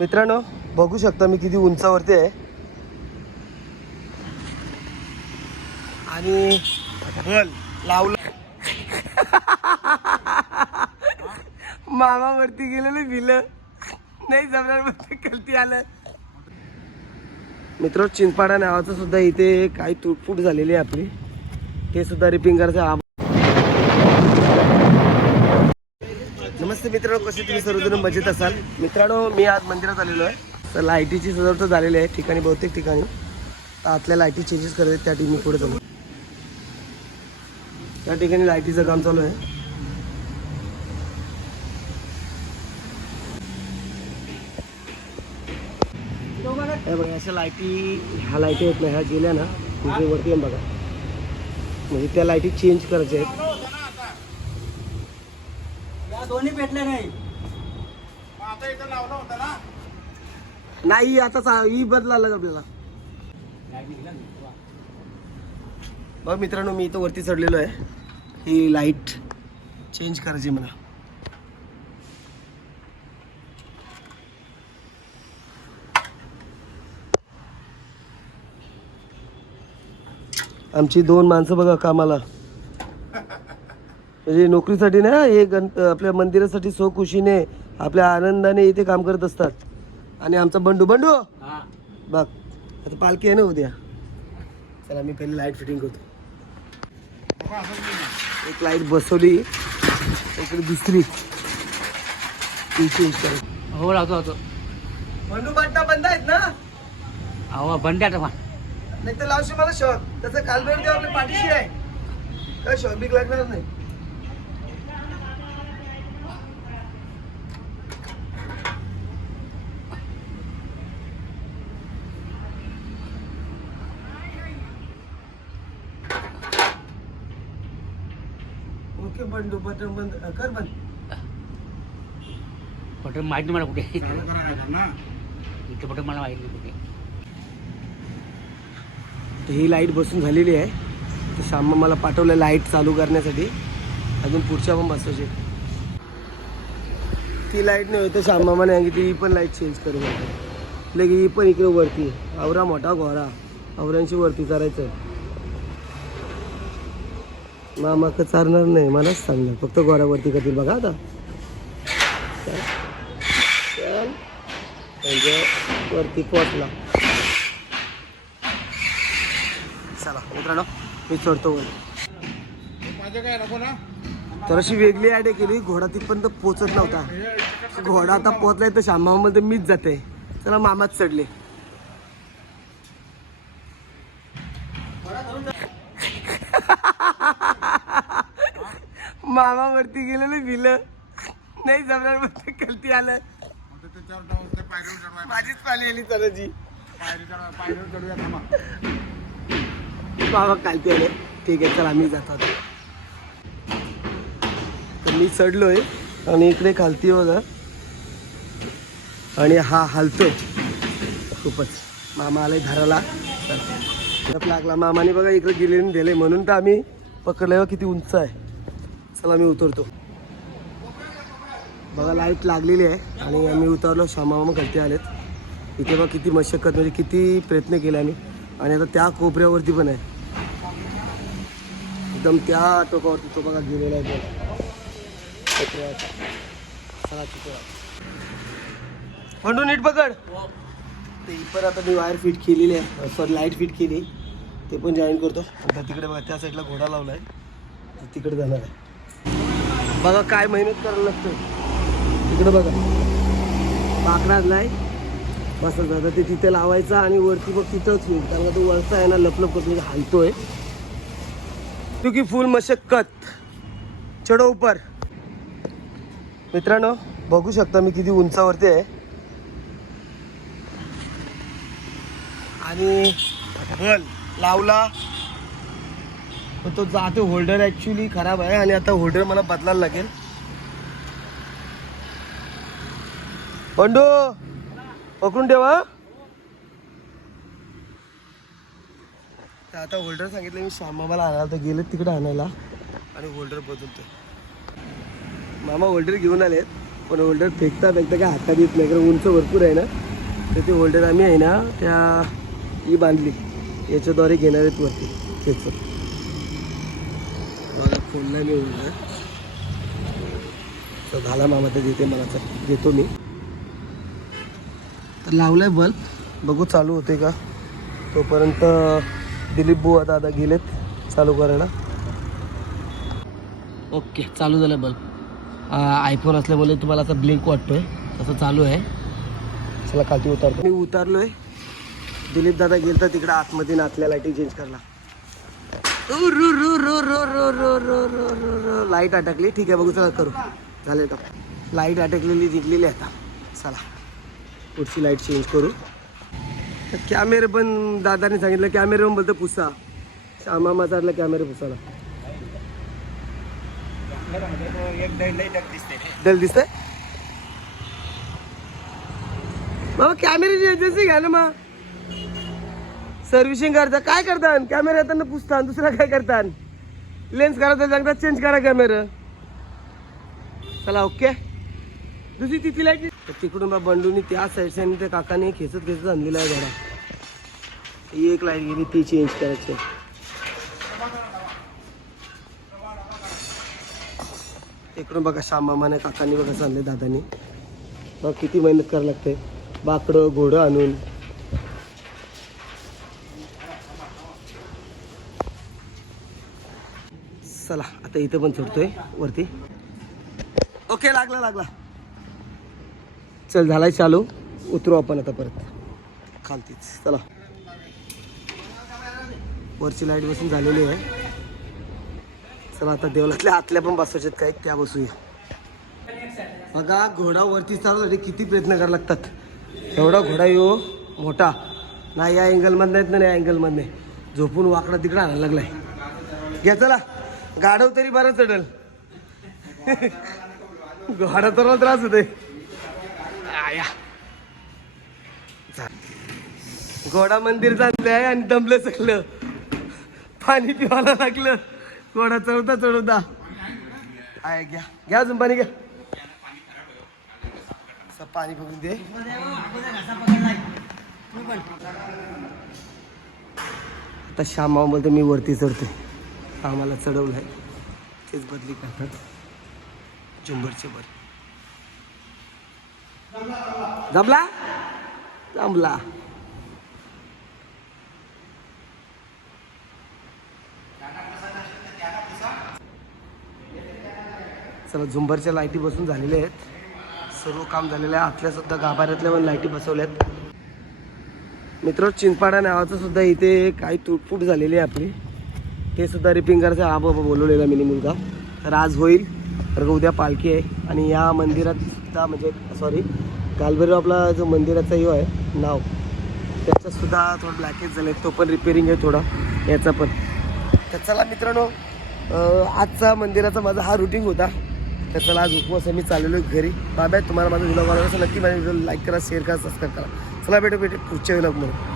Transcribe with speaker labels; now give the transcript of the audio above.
Speaker 1: मित्रांनो बघू शकता मी किती उंचावरती आहे. आणि लावलं. मामा वरती गेलेलं भिलं. नाही जमणार कलती आलं. मित्र चिंचपाडा नावाचं सुद्धा इथे काही तुटफूट झालेली आहे आपली. ते सुद्धा रिपिंग करायचं मित्रांनो कसे तुम्ही सर्वजण मजेत असाल? मित्रांनो मी आज मंदिरात आलेलो आहे. तर लाईटीची सजावट झालेली आहे ठिकाणी बहुतेक ठिकाणी. तर आतल्या लाईटी चेंजेस करायचे त्या ठिकाणी पुढे चालू त्या ठिकाणी लाईटीचं काम चालू आहे. हे बघा अशा लाईटी ह्या लाईटी आहेत ना ह्या गेल्या ना तिथे वरती आहे बघा. म्हणजे त्या लाईटी चेंज करायच्या आहेत.
Speaker 2: दोन्ही पेटले नाही.
Speaker 1: नाही आता चा- ही बदलायला आपल्याला. बघ मित्रांनो मी इथं वरती चढलेलो आहे. ही लाइट चेंज करायची मला. आमची दोन माणसं बघा कामाला. म्हणजे नोकरीसाठी ना हे गण आपल्या मंदिरासाठी सो खुशीने आपल्या आनंदाने इथे काम करत असतात. आणि आमचा बंडू बंडू! बघ आता पालखी आहे ना उद्या. चला मी पहिले लाइट फिटिंग करतो. एक लाइट बसवली. इकडे दुसरी
Speaker 2: हो लावतो लावतो.
Speaker 1: बंडू बंटा बंद आहेत ना?
Speaker 2: अहो बंड्या टाका
Speaker 1: नाही तर लावशी मला शॉक. त्याचं कालबेड देव आपल्या पाठीशी आहे. काय शॉक? बिक लागणार नाही. ओके बंडू बटन बंद कर बंद.
Speaker 2: बटन माहीत नाही मला कुठे. इथे बटन मला माहीत नाही कुठे.
Speaker 1: तर ही लाइट बसून झालेली आहे. तर श्याम मला पाठवलं लाइट चालू करण्यासाठी. अजून पुढच्या पण बसायची. ती लाइट नाही होतं श्याम मामाने सांगितली ही पण लाइट चेंज करू लगे ही पण इकडे वरती आवरा मोठा घोरा आवऱ्यांशी वरती चारायचं आहे. मामा का चालणार नाही मलाच सांगणार. फक्त घोरावरती करतील बघा आता. चल. चल. म्हणजे वरती पोचला. चला मित्रांनो मी चढतो वर तर अशी वेगळी ॲड केली घोडा तिथपर्यंत पोचत नव्हता. घोडा आता पोचलाय तर श्यामामध्ये मीच जाते. चला मामाच चढले. मामा वरती गेलेलं भिलं नाही जमणार मग ते कलती आलं माझीच पाली आली चढायची बाबा कालती आले. ठीक आहे चला आम्ही जातो. तर मी चढलोय आणि इकडे खालती बघा. आणि हा हालतोय. खूपच. मामा आलाय धराला लागला. मामाने बघा इकडे गेले दिले म्हणून तर आम्ही पकडलं किती उंच आहे. चला मी उतरतो. बघा लाइट लागलेली आहे आणि आम्ही उतरलो श्यामामा खालती आलेत. इथे बघा किती मशक्कत म्हणजे किती प्रयत्न केला आम्ही. आणि आता त्या कोपऱ्यावरती पण आहे. एकदम त्या टोकावरती तो बघा गेलेला आहे. म्हणून चला नीट पकड. ते पण आता मी वायर फिट केलेली आहे. सॉरी लाइट फिट केली. ते पण जॉईन करतो. आता तिकडे बघा त्या साईडला घोडा लावला आहे तिकडे जाणार आहे. बघा काय मेहनत करायला लागतं तिकडं बघा. पाकडाच नाही. मस्त जातं ते तिथे लावायचा आणि वरती मग तिथंच होईल. कारण तो वरचा आहे ना लपलप करतो म्हणजे हालतोय. क्योंकि फुल मशक्कत. चढो उपर. मित्रांनो बघू शकता मी किती उंचावरती आहे. आणि लावला. पण तो जातो होल्डर ॲक्च्युली खराब आहे आणि आता होल्डर मला बदलायला लागेल. पंडू पकडून ठेवा तर आता होल्डर सांगितलं मी श्याम मामाला आणायला तर गेले तिकडे आणायला. आणि होल्डर बदलतो मामा होल्डर घेऊन आलेत पण होल्डर फेकता फेकता काय हातात येत नाही कारण उंच भरपूर आहे ना. तर ते होल्डर आम्ही आहे ना त्या ही बांधली. याच्याद्वारे घेणार आहेत वरती. त्याचं फोनला मी होल्डर तर झाला मामा तर देते मला तर देतो मी. तर लावलाय बल्ब. बघू चालू होते का? तोपर्यंत दिलीप बुवा दादा गेलेत चालू करायला. ओके चालू झालं बल्ब. आयफोन असल्यामुळे तुम्हाला असं ब्लिंक वाटतोय. तसं चालू आहे. चला खालती उतारतो. मी उतारलोय. दिलीप दादा गेल तर तिकडे आतमध्ये नाचल्या लाईटिंग चेंज करला लाइट अटकली ठीक आहे बघू चला करू झाले का लाइट अटकलेली जिंकलेली आहे आता चला पुढची लाइट चेंज करू कॅमेरे पण दादाने सांगितलं कॅमेरे पण बोलतो पुसा श्यामा माझा कॅमेरे पुसाला डल दिसतंय बाबा कॅमेऱ्याची एजन्सी घ्या ना मग सर्व्हिसिंग करता. काय करता कॅमेरा येताना पुसता दुसरा काय करता लेन्स करायचं चांगला चेंज करा कॅमेरा. चला ओके दुसरी तिथली लाइट तिकडून बा बंडूनी त्या साईडच्या आणि त्या काकाने खेचत खेचत आणलेला आहे घरा ही एक लाइट गेली ती चेंज करायची इकडून बघा श्यामामाने काकांनी बघा चालले दादानी. बघा किती मेहनत करायला लागते. बाकडं घोडं आणून. चला आता इथं पण सोडतोय वरती. ओके लागला लागला. चल झालाय चालू. उतरू आपण आता परत. खालतीच. चला. वरची लाइट बसून झालेली आहे. चला आता देवलातल्या आतल्या पण बसवायच्यात काय त्या बसूया. बघा घोडा वरती चालवण्यासाठी किती प्रयत्न करायला लागतात. एवढा घोडा येऊ मोठा. ना या अँगलमधनं आहेत ना या अँगलमधनं आहे. झोपून वाकडा तिकडं आणायला लागलाय. घ्या चला. गाढव तरी बरं चढल. घोडा तर त्रास होते घोडा मंदिर चाललंय आहे आणि दमलं सगळं पाणी पिवायला लागलं. घोडा चढवता चढवता. आहे घ्या. घ्या अजून पाणी घ्या. असं पाणी बघून दे. आता श्यामा बोलतो मी वरती कामाला चढवलं आहे तेच बदली करतात. झुंबरचे बर जमला? जमला. चला झुंबरच्या लाईटी बसून झालेल्या आहेत. सर्व काम झालेलं आहे. आतल्या सुद्धा गाभाऱ्यातल्या पण लाईटी बसवल्यात. मित्र चिंचपाडा नावाचं सुद्धा इथे काही तुटफूट झालेली आहे आपली. ते सुद्धा रिपिंग करायचं हा बाबा बोलवलेला मिनी मुलगा. तर आज होईल. तर उद्या पालखी आहे. आणि या मंदिरात सुद्धा म्हणजे सॉरी गालबेरो आपला जो मंदिराचा यो आहे नाव त्याचंसुद्धा थोडं ब्लॅकेज झालं आहे तो पण रिपेरिंग आहे थोडा. याचा पण. तर चला मित्रांनो आजचा मंदिराचा माझा हा रुटीन होता. तर चला आज उपवास आहे. मी चाललेलो आहे घरी. बाबा तुम्हाला माझा व्हिडिओ आवडला असेल नक्की माझ्या व्हिडिओ लाईक करा शेअर करा सबस्क्राईब करा. चला भेटू भेटू पुढच्या व्हिडिओमध्ये